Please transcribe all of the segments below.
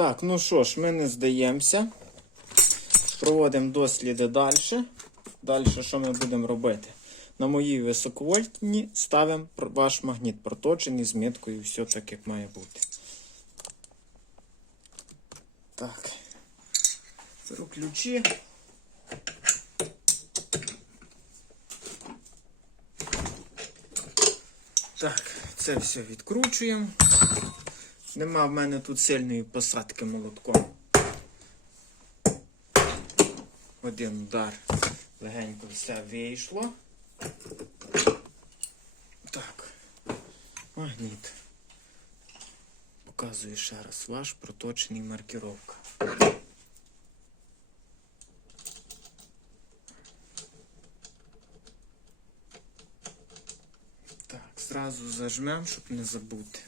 Так, ну що ж, ми не здаємося. Проводимо досліди далі. Далі що ми будемо робити? На моїй високовольтні ставимо ваш магніт проточений з міткою, все так, як має бути. Так. Беру ключі. Так, це все відкручуємо. Нема в мене тут сильної посадки молотком. Один удар. Легенько все вийшло. Так. Магніт. Показую ще раз ваш проточений маркіровка. Так, зразу зажмем, щоб не забути.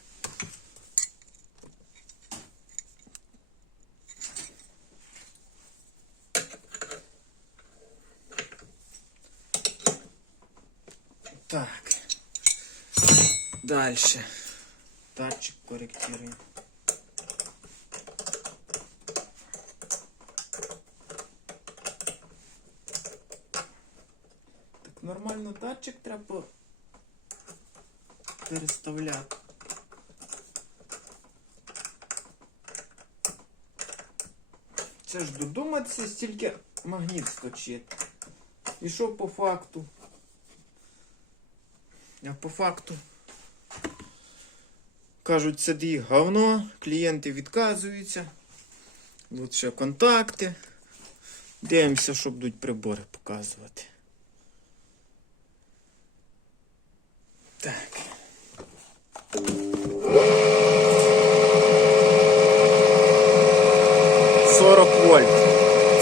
Так. Дальше. Датчик корректируем. Так, нормально датчик треба переставляти. Це ж додуматися стільки магніт сточити. І що по факту? А по факту кажуть, дві говно, клієнти відказуються. Тут ще контакти. Дивимося, що будуть прибори показувати. Так.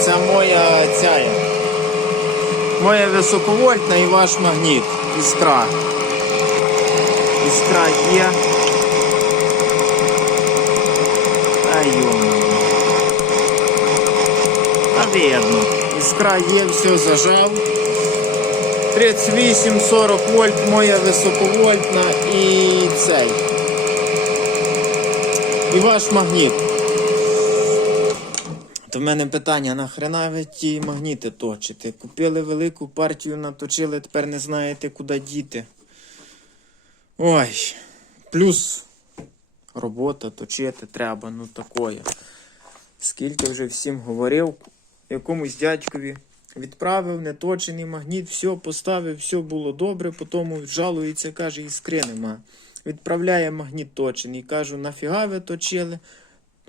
Це моя ця. Моя високовольтна і ваш магніт. Іскра. Іскра є. А йому. А видно. Іскра є, все зажав. 38-40 вольт моя високовольтна і цей. І ваш магніт. То в мене питання, нахрена ви ті магніти точите? Купили велику партію, наточили, тепер не знаєте, куди діти. Ой, плюс робота точити треба, ну такое. Скільки вже всім говорив, якомусь дядькові відправив неточений магніт, все поставив, все було добре, потім жалується, каже, іскри нема. Відправляє магніт точений. Кажу, нафіга ви точили?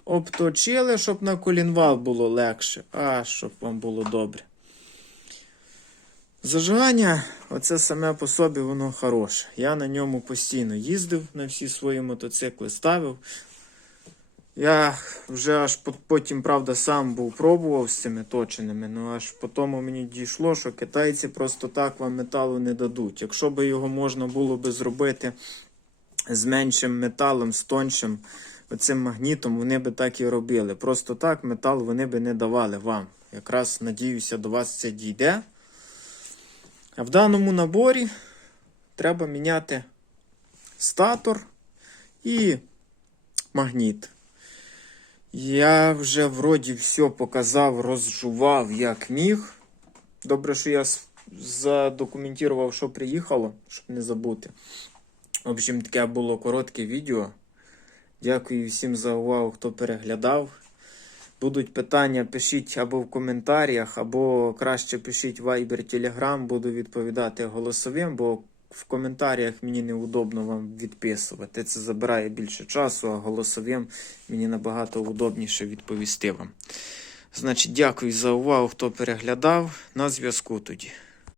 Обточили, щоб на колінвал було легше, а щоб вам було добре. Зажигання, оце саме по собі воно хороше. Я на ньому постійно їздив на всі свої мотоцикли, ставив. Я вже аж потім, правда, сам був пробував з цими точеними, ну аж потім мені дійшло, що китайці просто так вам металу не дадуть. Якщо би його можна було би зробити з меншим металом, з тоншим оцим магнітом, вони би так і робили. Просто так метал вони би не давали вам. Якраз надіюся, до вас це дійде. В даному наборі треба міняти статор і магніт. Я вже вроді все показав, розжував як міг. Добре, що я задокументував, що приїхало, щоб не забути. В общем, таке було коротке відео. Дякую всім за увагу, хто переглядав. Будуть питання, пишіть або в коментарях, або краще пишіть Viber, Telegram, буду відповідати голосовим, бо в коментарях мені неудобно вам відписувати. Це забирає більше часу, а голосовим мені набагато удобніше відповісти вам. Значить, дякую за увагу, хто переглядав. На зв'язку тоді.